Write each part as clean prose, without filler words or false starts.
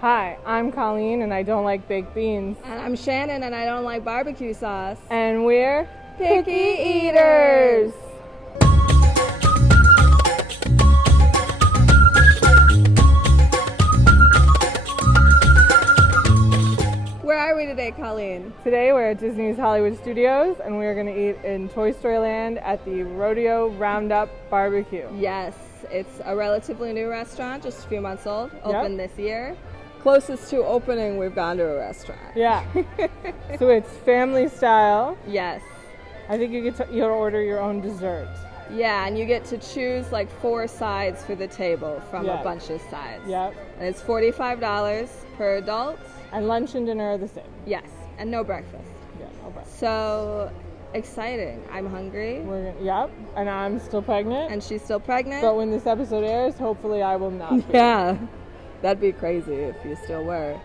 Hi, I'm Colleen and I don't like baked beans. And I'm Shannon and I don't like barbecue sauce. And we're Picky Eaters! Where are we today, Colleen? Today we're at Disney's Hollywood Studios and we're going to eat in Toy Story Land at the Rodeo Roundup BBQ. Yes, it's a relatively new restaurant, just a few months old, opened this year. Closest to opening we've gone to a restaurant. Yeah. So it's family style. Yes. I think you'll order your own dessert. Yeah, and you get to choose like 4 sides for the table from a bunch of sides. Yep. And it's $45 per adult. And lunch and dinner are the same. Yes, and no breakfast. Yeah, no breakfast. So exciting. I'm hungry. Yep, and I'm still pregnant. And she's still pregnant. But when this episode airs, hopefully I will not be. Yeah, that'd be crazy if you still were.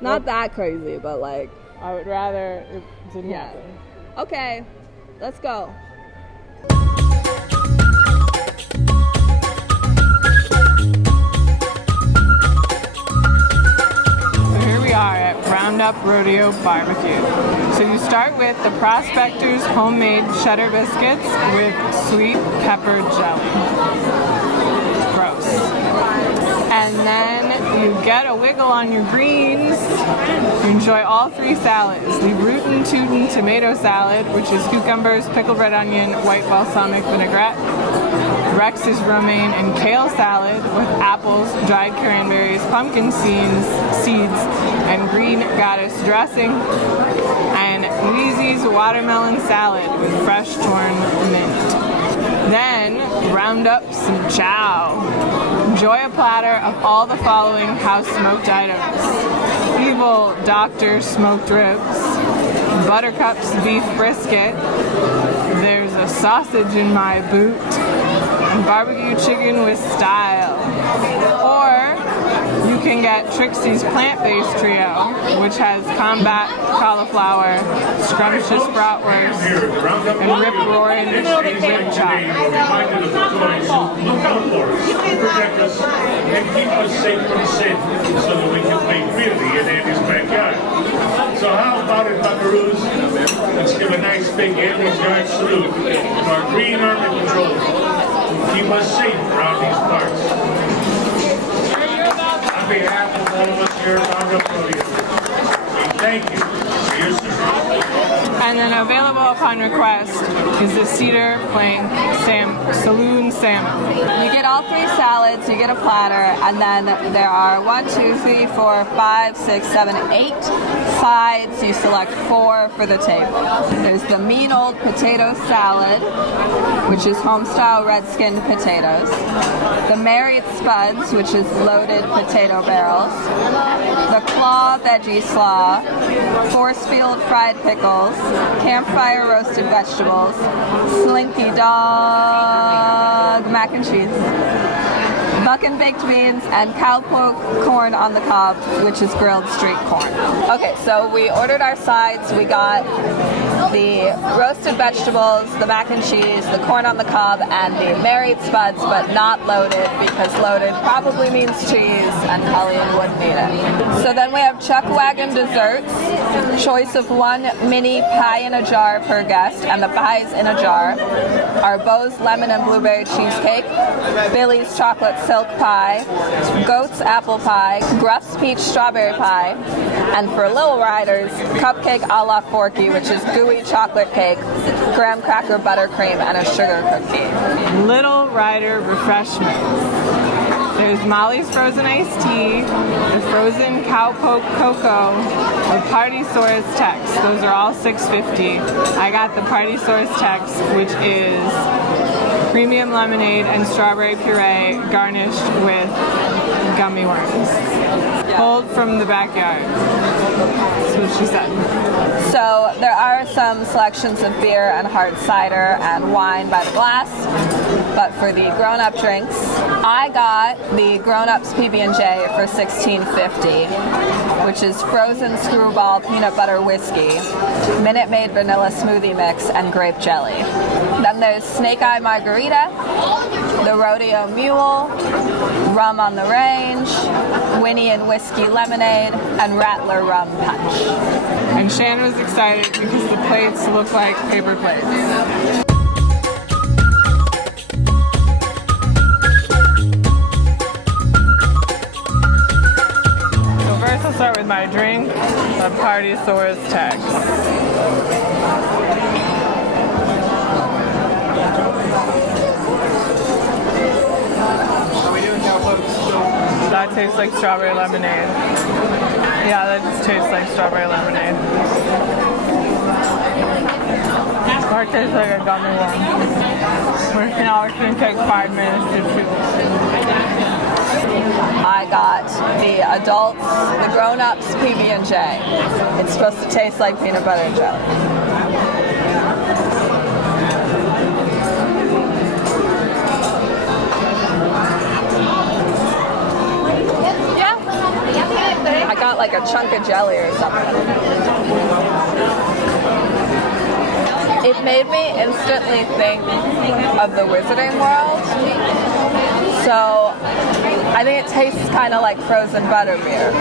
Not that crazy, but like... I would rather it didn't happen. Okay, let's go. Roundup Rodeo BBQ. So you start with the Prospector's homemade cheddar biscuits with sweet pepper jelly. Gross. And then you get a wiggle on your greens. You enjoy all 3 salads. The Rootin Tootin tomato salad, which is cucumbers, pickled red onion, white balsamic vinaigrette. Rex's romaine and kale salad with apples, dried cranberries, pumpkin seeds, and green goddess dressing. And Wheezy's watermelon salad with fresh torn mint. Then round up some chow. Enjoy a platter of all the following house smoked items: Evil Doctor smoked ribs, Buttercup's beef brisket, there's a sausage in my boot, and barbecue chicken with style. Or you can get Trixie's plant-based trio, which has combat cauliflower, scrumptious bratwurst, and rip-roaring rib chop. Protect us and keep us safe from sin so that we can play freely in Andy's backyard. So how about it, buckaroos? Let's give a nice big Andy's yard salute to our Green Army Patrol who keep us safe around these parts. On behalf of all of us here at Roundup Rodeo, we thank you for your support. And then available upon request is the Cedar Plain Saloon Salmon. You get all 3 salads, you get a platter, and then there are 1, 2, 3, 4, 5, 6, 7, 8 sides. You select 4 for the table. There's the mean old potato salad, which is home-style red-skinned potatoes. The Married Spuds, which is loaded potato barrels. The Claw Veggie Slaw. Forcefield fried pickles. Campfire roasted vegetables. Slinky Dog mac and cheese. Buckin' baked beans, and cowpoke corn on the cob, which is grilled street corn. Okay, so we ordered our sides. We got the roasted vegetables, the mac and cheese, the corn on the cob, and the Married Spuds, but not loaded, because loaded probably means cheese, and Colleen wouldn't eat it. So then we have Chuck Wagon desserts, choice of 1 mini pie in a jar per guest, and the pies in a jar are Bo's lemon and blueberry cheesecake, Billy's chocolate silk pie, Goat's apple pie, Gruff's peach strawberry pie, and for Little Riders, cupcake a la Forky, which is gooey chocolate cake, graham cracker buttercream, and a sugar cookie. Little Rider refreshments. There's Molly's frozen iced tea, the frozen cowpoke cocoa, the Party Source Tex. Those are all $6.50. I got the Party Source Tex, which is premium lemonade and strawberry puree garnished with gummy worms. Pulled from the backyard. That's what she said. So there are some selections of beer and hard cider and wine by the glass. But for the grown-up drinks, I got the Grown-Ups PB&J for $16.50, which is frozen screwball peanut butter whiskey, Minute Maid vanilla smoothie mix, and grape jelly. Then there's Snake Eye Margarita, the Rodeo Mule, Rum on the Range, Winnie and Whiskey Lemonade, and Rattler Rum Punch. And Shannon was excited because the plates look like paper plates. So first I'll start with my drink, a Party Source Tex. That tastes like strawberry lemonade. Yeah, that just tastes like strawberry lemonade. That tastes like a gummy one. Now it's going to take 5 minutes to chew. I got the adults, the grown-ups PB&J. It's supposed to taste like peanut butter and jelly. I got like a chunk of jelly or something. It made me instantly think of the Wizarding World. So I think it tastes kind of like frozen butterbeer.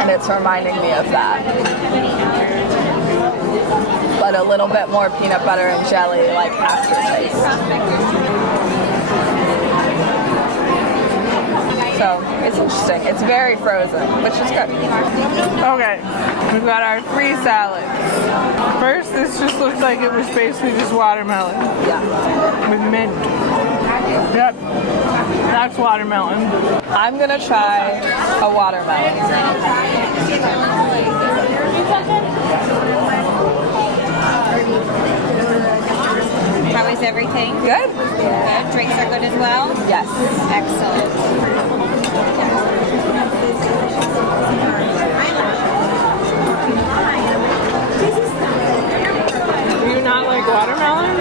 And it's reminding me of that. But a little bit more peanut butter and jelly like aftertaste. So it's interesting. It's very frozen, which is good. Okay, we've got our free salads. First, this just looks like it was basically just watermelon. Yeah. With mint. Yep, that's watermelon. I'm gonna try a watermelon. How is everything? Good? Good. Drinks are good as well? Yes. Excellent. Do you not like watermelon?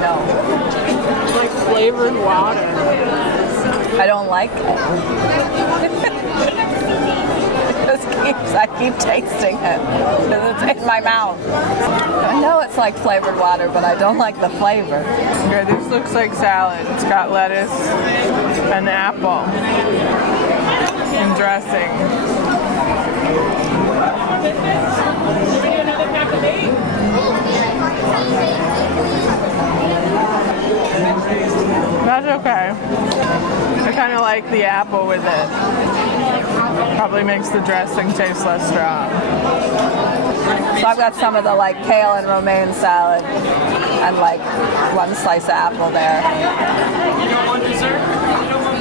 No. Like flavored water. I don't like it. I keep tasting it because it's in my mouth. I know it's like flavored water, but I don't like the flavor. Okay, this looks like salad. It's got lettuce and apple and dressing. That's okay. I kind of like the apple with it. Probably makes the dressing taste less strong. So I've got some of the like kale and romaine salad and like one slice of apple there. You don't want dessert? You don't want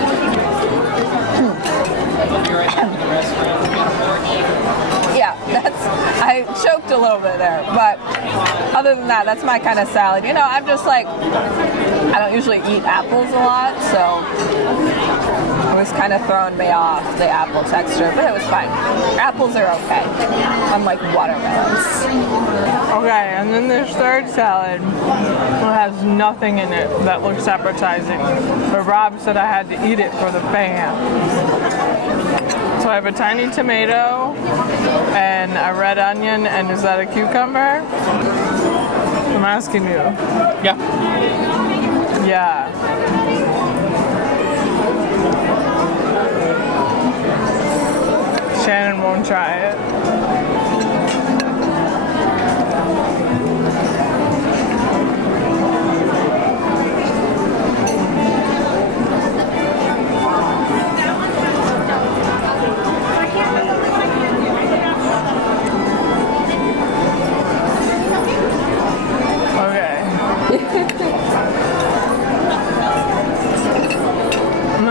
You're at the restaurant. Yeah, I choked a little bit there, but other than that, that's my kind of salad. You know, I'm just like, I don't usually eat apples a lot, so it was kind of throwing me off, the apple texture, but it was fine. Apples are okay, unlike watermelons. Okay, and then this third salad has nothing in it that looks appetizing. But Rob said I had to eat it for the fans. So I have a tiny tomato and a red onion, and is that a cucumber? I'm asking you. Yeah. Yeah. Shannon won't try it.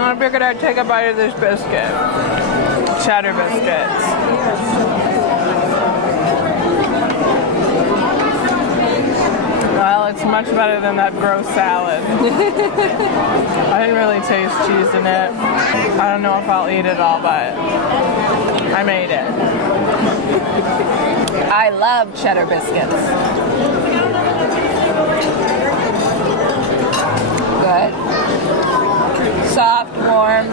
I figured I'd take a bite of this biscuit. Cheddar biscuits. Well, it's much better than that gross salad. I didn't really taste cheese in it. I don't know if I'll eat it all, but I made it. I love cheddar biscuits. Good. Soft, warm,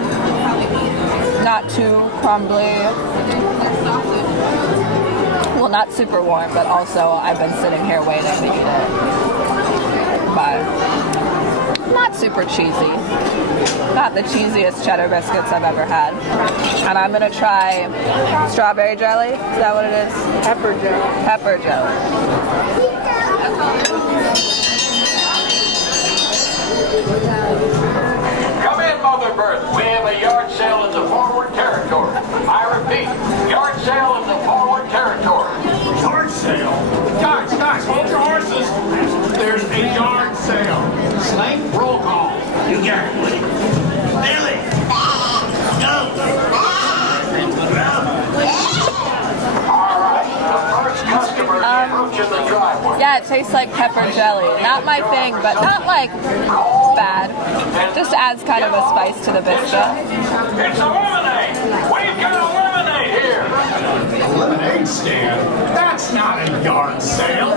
not too crumbly. Well, not super warm, but also I've been sitting here waiting to eat it. But not super cheesy. Not the cheesiest cheddar biscuits I've ever had. And I'm gonna try strawberry jelly. Is that what it is? Pepper jelly. Pepper jelly. Come in, Mother Birth. We have a yard sale in the forward territory. I repeat, yard sale in the forward territory. Yard sale? Guys, hold your horses. There's a yard sale. Slang, roll call. You got it. Billy. Go. All right, the first customer approaching the driveway. Yeah, it tastes like pepper jelly. Not my thing, but not like bad. Just adds kind of a spice to the biscuit. It's a lemonade. We've got a lemonade here. A lemonade stand? That's not a yard sale.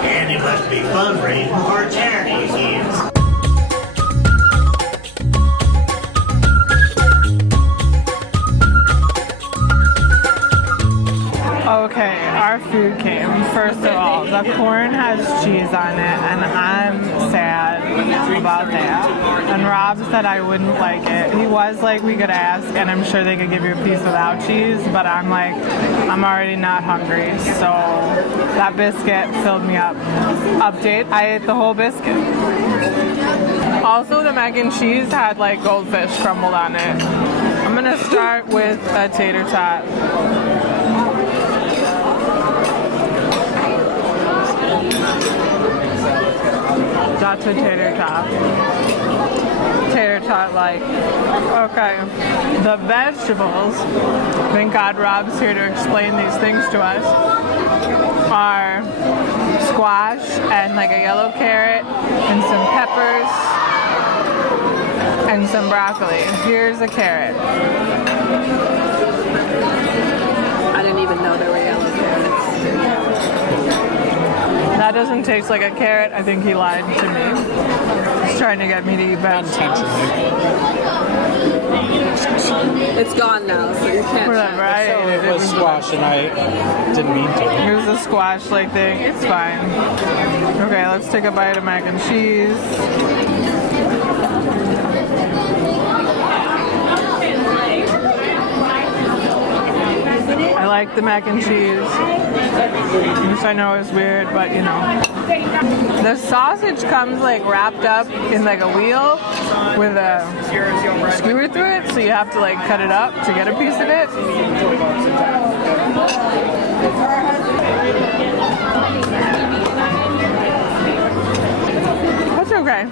And it must be fundraising for charities, yes. Okay, our food came. First of all, the corn has cheese on it, and I'm sad about that. And Rob said I wouldn't like it. He was like, we could ask, and I'm sure they could give you a piece without cheese, but I'm like, I'm already not hungry, so that biscuit filled me up. Update, I ate the whole biscuit. Also, the mac and cheese had like goldfish crumbled on it. I'm gonna start with a tater tot. That's a tater tot. Tater tot like. Okay. The vegetables, thank God Rob's here to explain these things to us, are squash and like a yellow carrot and some peppers and some broccoli. Here's a carrot. I didn't even know there were yellow carrots. That doesn't taste like a carrot. I think he lied to me. He's trying to get me to eat vegetables. It's gone now, so you can't. Whatever, I ate it. It was squash and I didn't mean to. Here's a squash-like thing. It's fine. Okay, let's take a bite of mac and cheese. I like the mac and cheese, which I know is weird, but you know. The sausage comes like wrapped up in like a wheel with a skewer through it, so you have to like cut it up to get a piece of it. That's okay.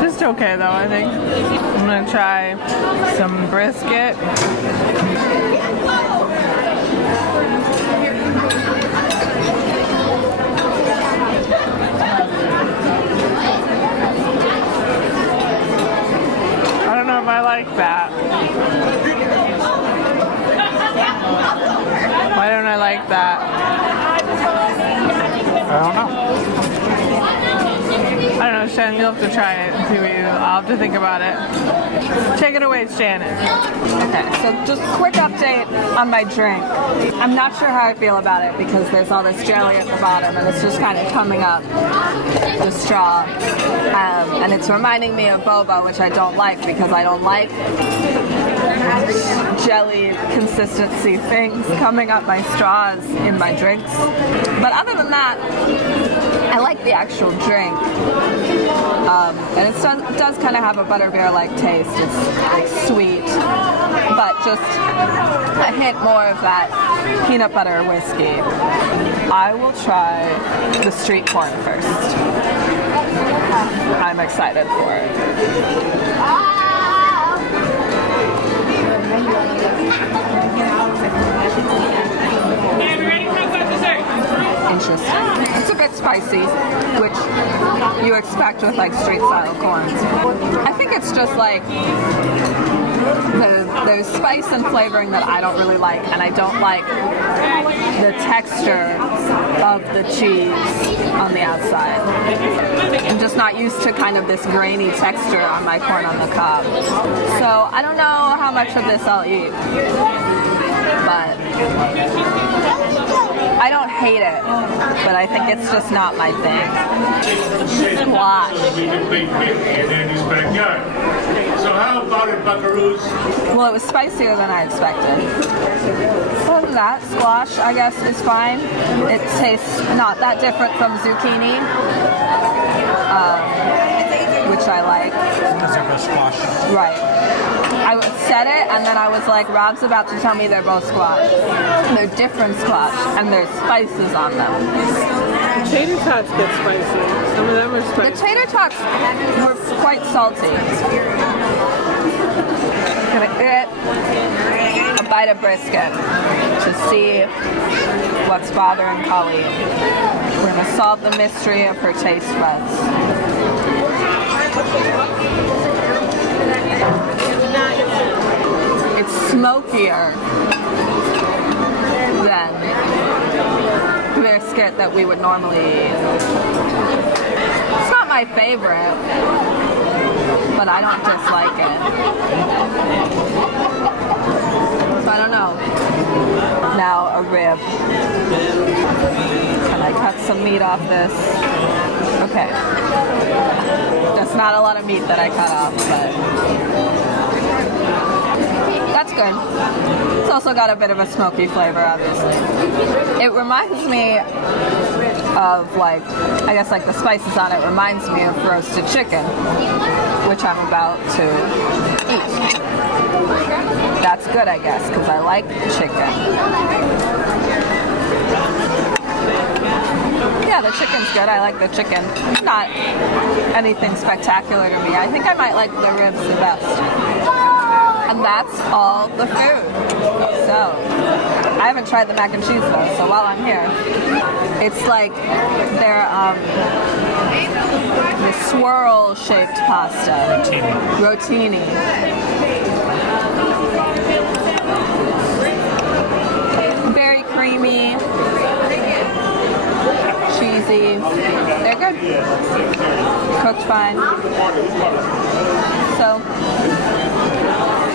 Just okay though, I think. I'm gonna try some brisket. I don't know if I like that. Why don't I like that? I don't know. I don't know, Shannon, you'll have to try it and see what you. I'll have to think about it. Take it away, Shannon. Okay, so just quick update on my drink. I'm not sure how I feel about it because there's all this jelly at the bottom and it's just kind of coming up the straw. And it's reminding me of boba, which I don't like because I don't like jelly consistency things coming up my straws in my drinks. But other than that, I like the actual drink. And it does kind of have a butterbeer-like taste. It's like sweet, but just a hint more of that peanut butter whiskey. I will try the street corn first. I'm excited for it. Hey, we ready for that dessert? Interesting. It's a bit spicy, which you expect with like street style corn. I think it's just like There's spice and flavoring that I don't really like, and I don't like the texture of the cheese on the outside. I'm just not used to kind of this grainy texture on my corn on the cob. So I don't know how much of this I'll eat, but I don't hate it, but I think it's just not my thing. Squash. So how about it, buckaroos? Well, it was spicier than I expected. Other than that, squash, I guess, is fine. It tastes not that different from zucchini, which I like. Because they're both squash. Right. I said it, and then I was like, Rob's about to tell me they're both squash. They're different squash, and there's spices on them. Tater tots get spicy. Some of them are The spicy. tater tots were quite salty. Gonna get a bite of brisket to see what's bothering Colleen. We're gonna solve the mystery of her taste buds. It's smokier than brisket that we would normally eat. It's not my favorite, but I don't dislike it. So I don't know. Now a rib. Can I cut some meat off this? Okay. That's not a lot of meat that I cut off, but that's good. It's also got a bit of a smoky flavor, obviously. It reminds me of, like, I guess like the spices on it reminds me of roasted chicken, which I'm about to eat. That's good, I guess, because I like chicken. Yeah, the chicken's good. I like the chicken. Not anything spectacular to me. I think I might like the ribs the best. And that's all the food. So, I haven't tried the mac and cheese though, so while I'm here, it's like their the swirl-shaped pasta. Rotini. Very creamy. Cheesy. They're good. Cooked fine. So,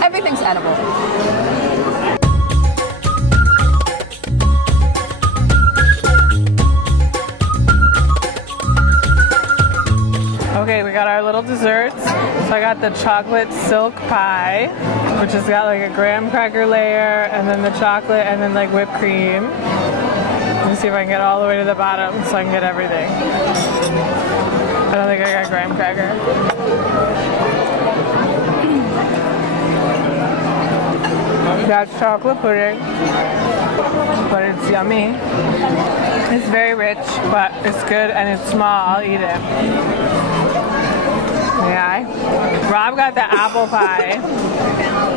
everything's edible. Okay, we got our little desserts. So I got the chocolate silk pie, which has got like a graham cracker layer, and then the chocolate, and then like whipped cream. Let me see if I can get all the way to the bottom so I can get everything. I don't think I got graham cracker. That's chocolate pudding, but it's yummy. It's very rich, but it's good and it's small. I'll eat it. Yeah. Rob got the apple pie,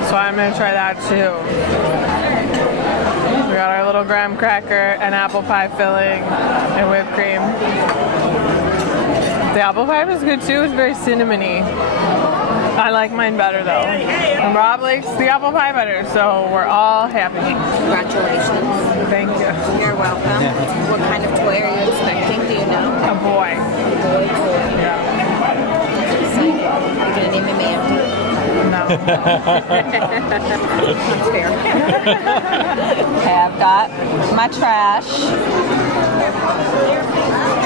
so I'm gonna try that too. We got our little graham cracker and apple pie filling and whipped cream. The apple pie was good too. It's very cinnamony. I like mine better though. And Rob likes the apple pie better, so we're all happy. Congratulations. Thank you. You're welcome. What kind of toy are you expecting? Do you know? A boy. Yeah. So you're gonna name him Andy? No. That's fair. Okay, I've got my trash.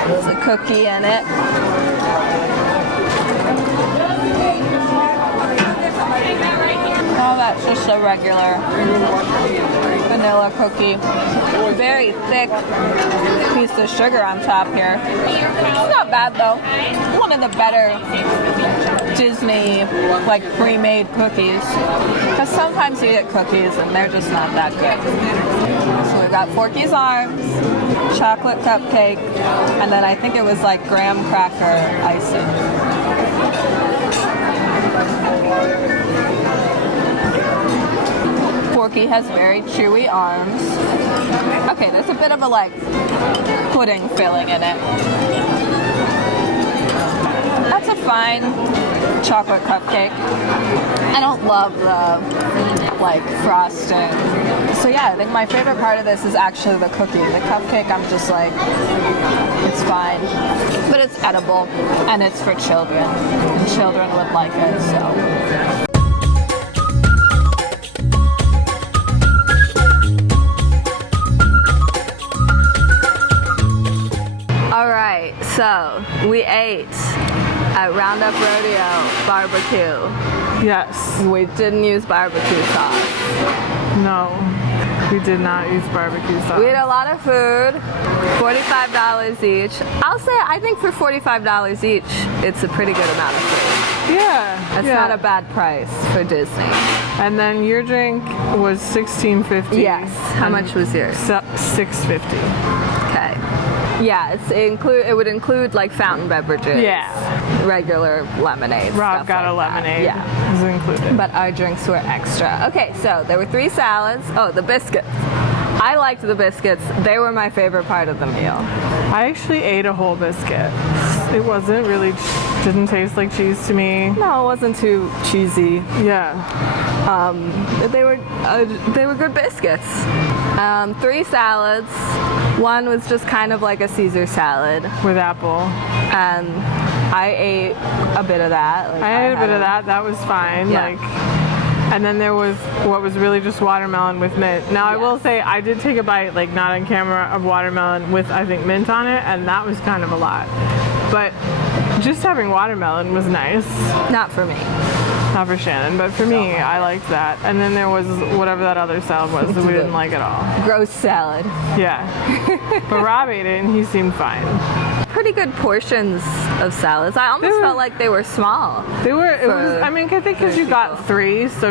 There's a cookie in it. Oh, that's just a regular vanilla cookie. Very thick piece of sugar on top here. It's not bad though. One of the better Disney, like, pre-made cookies. Because sometimes you get cookies and they're just not that good. So we've got Forky's Arms, chocolate cupcake, and then I think it was like graham cracker icing. Forky has very chewy arms. Okay, there's a bit of a like pudding filling in it. That's a fine chocolate cupcake. I don't love the like frosting. So yeah, I think my favorite part of this is actually the cookie. The cupcake, I'm just like, it's fine, but it's edible and it's for children. Children would like it, so. Alright, so we ate at Roundup Rodeo BBQ. Yes. We didn't use barbecue sauce. No. We did not use barbecue sauce. We ate a lot of food, $45 each. I'll say, I think for $45 each, it's a pretty good amount of food. Yeah. That's not a bad price for Disney. And then your drink was $16.50. Yes. How much was yours? $6.50. Okay. Yeah, it would include like fountain beverages. Yeah. Regular lemonade. Rob got like a lemonade. That. Yeah. It was included. But our drinks were extra. Okay, so there were 3 salads. Oh, the biscuits. I liked the biscuits. They were my favorite part of the meal. I actually ate a whole biscuit. It wasn't really, didn't taste like cheese to me. No, it wasn't too cheesy. Yeah. They were good biscuits. 3 salads. One was just kind of like a Caesar salad. With apple. And I ate a bit of that. Like, I ate a bit of that. That was fine. Yeah. Like, and then there was what was really just watermelon with mint. Now I will say I did take a bite, like not on camera, of watermelon with I think mint on it, and that was kind of a lot. But just having watermelon was nice. Not for me. Not for Shannon, but for me, I liked that. And then there was whatever that other salad was that we didn't like at all. Gross salad. Yeah. But Rob ate it and he seemed fine. Pretty good portions of salads. I almost felt like they were small. They were, I think because you got 3, so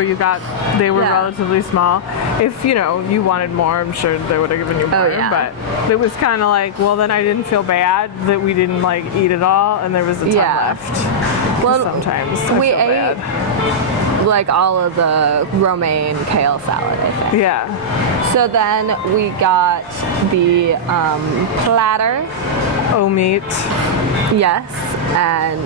they were relatively small. If, you wanted more, I'm sure they would have given you more. Oh, yeah. But it was kind of like, well, then I didn't feel bad that we didn't, like, eat it all and there was a ton left. Well, sometimes I we feel ate bad. like all of the romaine kale salad, I think. Yeah. So then we got the platter. Oh, meat. Yes, and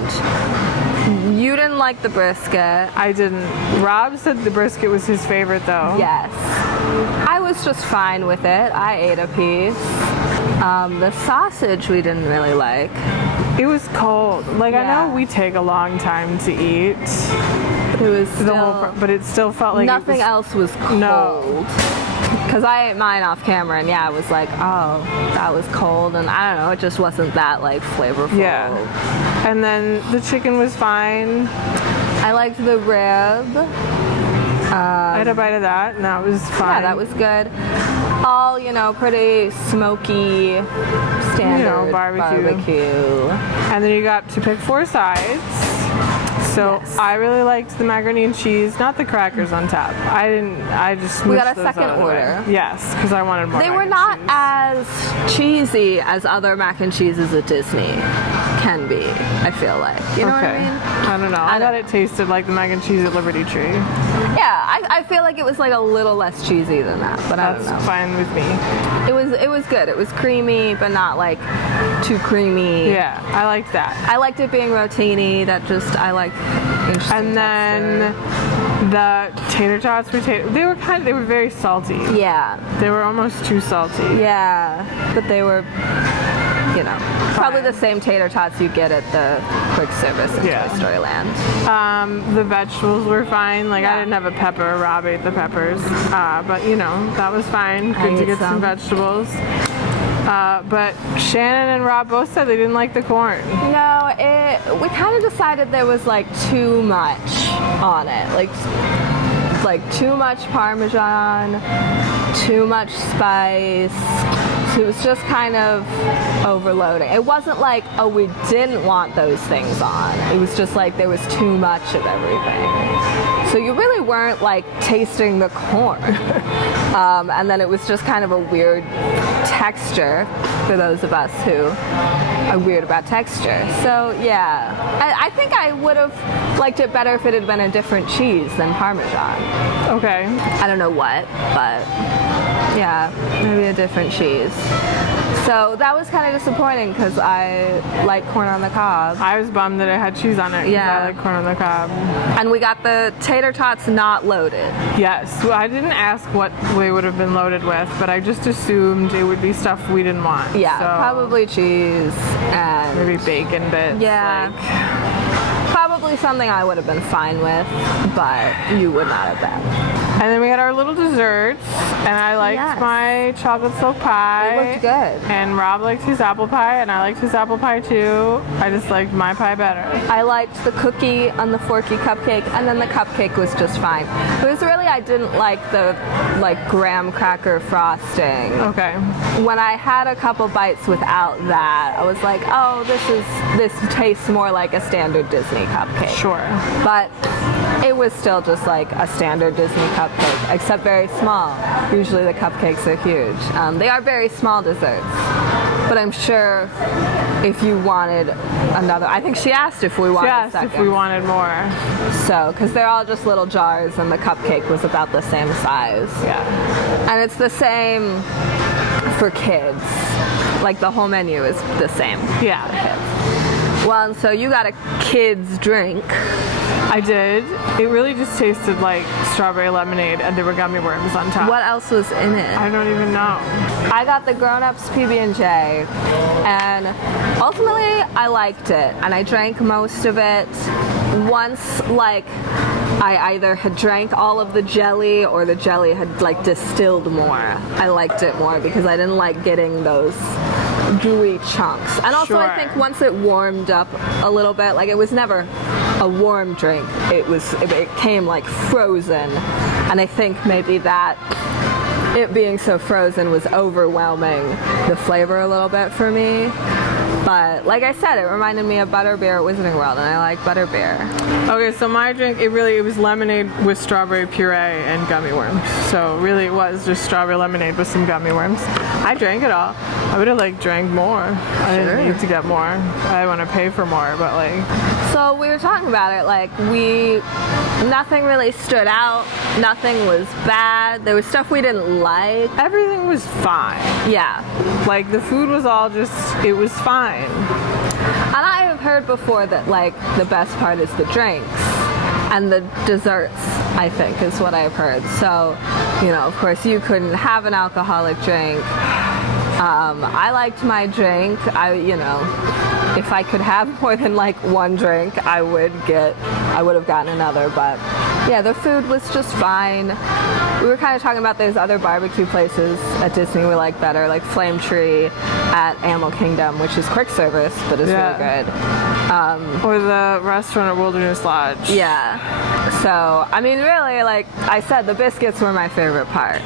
you didn't like the brisket. I didn't. Rob said the brisket was his favorite, though. Yes. I was just fine with it. I ate a piece. The sausage we didn't really like. It was cold. Like, Yeah. I know we take a long time to eat. It was still, but it still felt like nothing else was cold. No. Because I ate mine off camera, and I was like, oh, that was cold, and I don't know, it just wasn't that like flavorful. Yeah. And then the chicken was fine. I liked the rib. I had a bite of that, and that was fine. Yeah, that was good. All, pretty smoky, standard barbecue. And then you got to pick 4 sides. So Yes. I really liked the macaroni and cheese, not the crackers on top. I just We got a smushed those second out of the way. order. Yes, because I wanted more. They mac were and not cheese. as cheesy as other mac and cheeses at Disney can be, I feel like. You know what I mean? I don't know. I thought it tasted like the mac and cheese at Liberty Tree. Yeah, I feel like it was like a little less cheesy than that, but I don't know. That's fine with me. It was good. It was creamy, but not like too creamy. Yeah, I liked that. I liked it being rotini. I like interesting And then the tater tots were they were very salty. Yeah. They were almost too salty. Yeah, but they were, probably the same tater tots you get at the quick service in Toy Story Land. The vegetables were fine. Like, I didn't have a pepper. Rob ate the peppers. But, that was fine. Good to get some vegetables. But Shannon and Rob both said they didn't like the corn. No, we kind of decided there was like too much on it. Like too much Parmesan, too much spice. So it was just kind of overloading. It wasn't like, oh, we didn't want those things on. It was just like there was too much of everything. So you really weren't like tasting the corn. And then it was just kind of a weird texture for those of us who are weird about texture. So yeah, I think I would have liked it better if it had been a different cheese than Parmesan. Okay. I don't know what, but yeah, maybe a different cheese. So that was kind of disappointing because I like corn on the cob. I was bummed that it had cheese on it. 'Cause Yeah. I like corn on the cob. And we got the tater tots not loaded. Yes. Well, I didn't ask what we would have been loaded with, but I just assumed it would be stuff we didn't want. Yeah, So probably cheese and maybe bacon bits. yeah. Probably something I would have been fine with, but you would not have been. And then we had our little desserts, and I liked Yes. my chocolate silk pie. It looked good. And Rob liked his apple pie, and I liked his apple pie too. I just liked my pie better. I liked the cookie on the forky cupcake, and then the cupcake was just fine. It was really, I didn't like the graham cracker frosting. Okay. When I had a couple bites without that, I was like, oh, this tastes more like a standard Disney cupcake. Sure. But it was still just like a standard Disney cupcake, except very small. Usually the cupcakes are huge. They are very small desserts. But I'm sure if you wanted another, I think she asked if we wanted a Yes, second. if we wanted more. So, because they're all just little jars and the cupcake was about the same size. Yeah. And it's the same for kids. Like the whole menu is the same. Yeah. Well, and so you got a kid's drink. I did. It really just tasted like strawberry lemonade, and there were gummy worms on top. What else was in it? I don't even know. I got the grown-ups PB&J, and ultimately I liked it, and I drank most of it. Once, I either had drank all of the jelly or the jelly had distilled more. I liked it more because I didn't like getting those gooey chunks. And also I Sure. think once it warmed up a little bit, it was never a warm drink. It came frozen, and I think maybe that it being so frozen was overwhelming the flavor a little bit for me. But like I said, it reminded me of butterbeer at Wizarding World, and I like butterbeer. Okay, so my drink, it was lemonade with strawberry puree and gummy worms. So really it was just strawberry lemonade with some gummy worms. I drank it all. I would have drank more. I didn't need to get more. I want to pay for more, but So we were talking about it, nothing really stood out. Nothing was bad. There was stuff we didn't like. everything was fine. Yeah. The food was all it was fine. And I have heard before that the best part is the drinks and the desserts, I think, is what I've heard. So, of course you couldn't have an alcoholic drink. I liked my drink. If I could have more than one drink, I would have gotten another, but yeah, the food was just fine. We were kind of talking about those other barbecue places at Disney we like better, like Flame Tree at Animal Kingdom, which is quick service, but it's really good. Or the restaurant at Wilderness Lodge. Yeah. So, really, I said, the biscuits were my favorite part.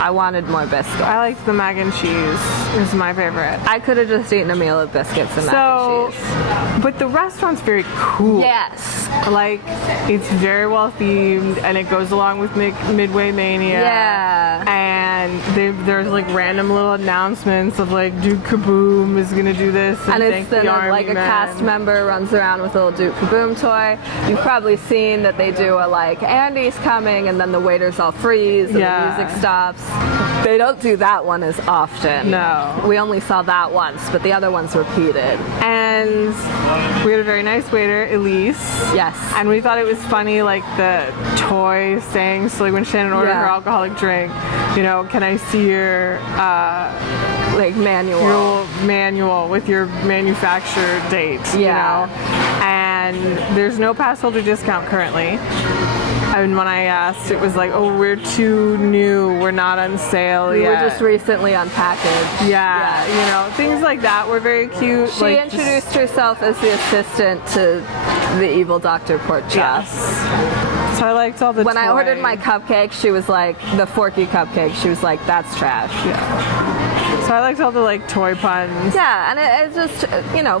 I wanted more biscuits. I liked the mac and cheese. It was my favorite. I could have just eaten a meal of biscuits and mac and cheese. But the restaurant's very cool. Yes. It's very well themed, and it goes along with Midway Mania. Yeah. And there's random little announcements of Duke Kaboom is gonna do this, and And thank it's the Army a men. cast member runs around with a little Duke Kaboom toy. You've probably seen that they do a Andy's coming, and then the waiters all freeze and the music stops. They don't do that one as often. No. We only saw that once, but the other ones repeated. And we had a very nice waiter, Elise. Yes. And we thought it was funny, the toy saying, so when Shannon ordered her alcoholic drink, can I see your manual. your manual with your manufacturer date? Yeah. And there's no pass holder discount currently. And when I asked, it was oh, we're too new, we're not on sale We yet. were just recently unpackaged. Yeah, things like that were very cute. She introduced herself as the assistant to the evil Dr. Porkchop. Yes. So I liked all the When I toy. ordered my cupcake, she was the forky cupcake, she was that's trash. So I liked all the toy puns. Yeah, and it's just,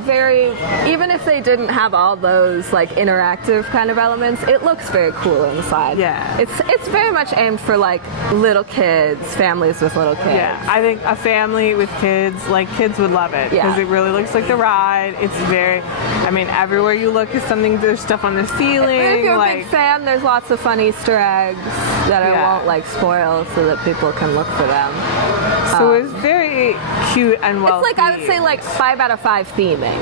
very, even if they didn't have all those interactive kind of elements, it looks very cool inside. Yeah. It's very much aimed for little kids, families with little kids. Yeah, I think a family with kids, kids would love it because it really looks like the ride. It's very, everywhere you look is something. There's stuff on the ceiling. If you're a big fan, there's lots of fun Easter eggs. that it Yeah. won't like spoil so that people can look for them. So it was very cute and well. It's like I would say like 5 out of 5 theming.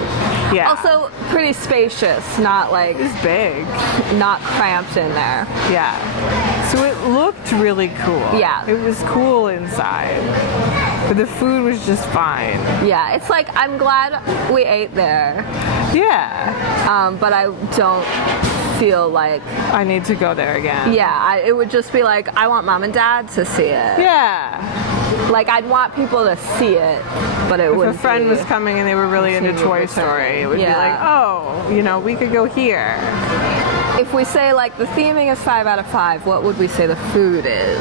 Yeah. Also pretty spacious, not like It's big. not cramped in there. Yeah. So it looked really cool. Yeah. It was cool inside. But the food was just fine. Yeah, it's like I'm glad we ate there, Yeah. but I don't feel like I need to go there again. it would just be like I want mom and dad to see it. Yeah. Like I'd want people to see it, but it If would. a friend was coming and they were really into Toy Story, it would be Yeah. like, oh, you know, we could go here. If we say like the theming is 5 out of 5, what would we say the food is?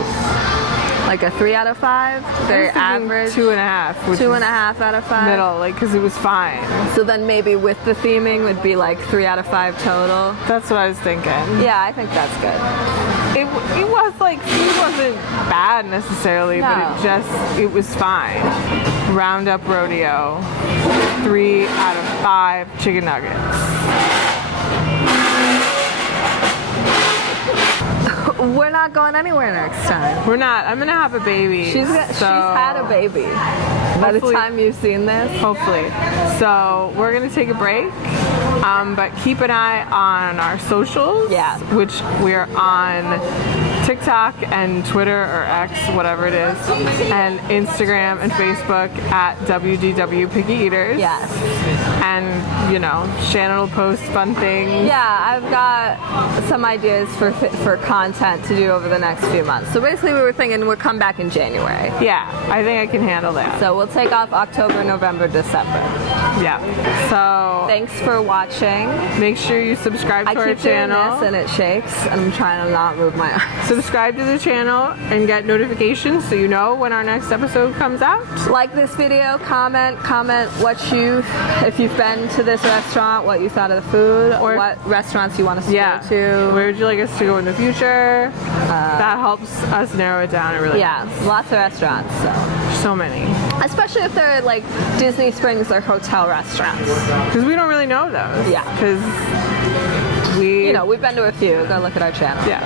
Like a 3 out of 5? Very average. 2.5. Which 2.5 out of 5. middle, like, because it was fine. So then maybe with the theming would be like 3 out of 5 total. That's what I was thinking. Yeah, I think that's good. It was like, food wasn't bad necessarily, but No. it was fine. Roundup Rodeo, 3 out of 5 chicken nuggets. We're not going anywhere next time. We're not. I'm gonna have a baby. She's had a baby. By the Hopefully- time you've seen this. Hopefully. So we're gonna take a break, but keep an eye on our socials. Yeah. Which we're on TikTok and Twitter or X, whatever it is, and Instagram and Facebook at WDW Picky Eaters. Yes. And you know, Shannon will post fun things. Yeah, I've got some ideas for content to do over the next few months. So basically we were thinking we'll come back in January. Yeah, I think I can handle that. So we'll take off October, November, December. Yeah. So Thanks for watching. make sure you subscribe to I our keep doing channel. this and it shakes and I'm trying to not move my arms. Subscribe to the channel and get notifications so you know when our next episode comes out. Like this video, comment if you've been to this restaurant, what you thought of the food, or what restaurants you want us to Yeah. go to. Where would you like us to go in the future? That helps us narrow it down. It really Yeah, lots of restaurants. so many. Especially if they're like Disney Springs or hotel restaurants. Because we don't really know those. Yeah. Because We've been to a few. Go look at our channel. Yeah.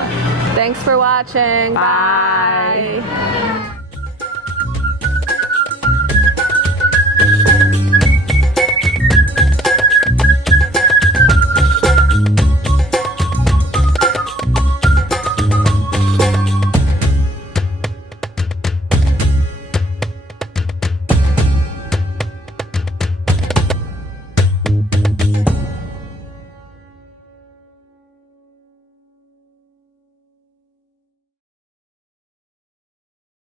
Thanks for watching. Bye. Bye.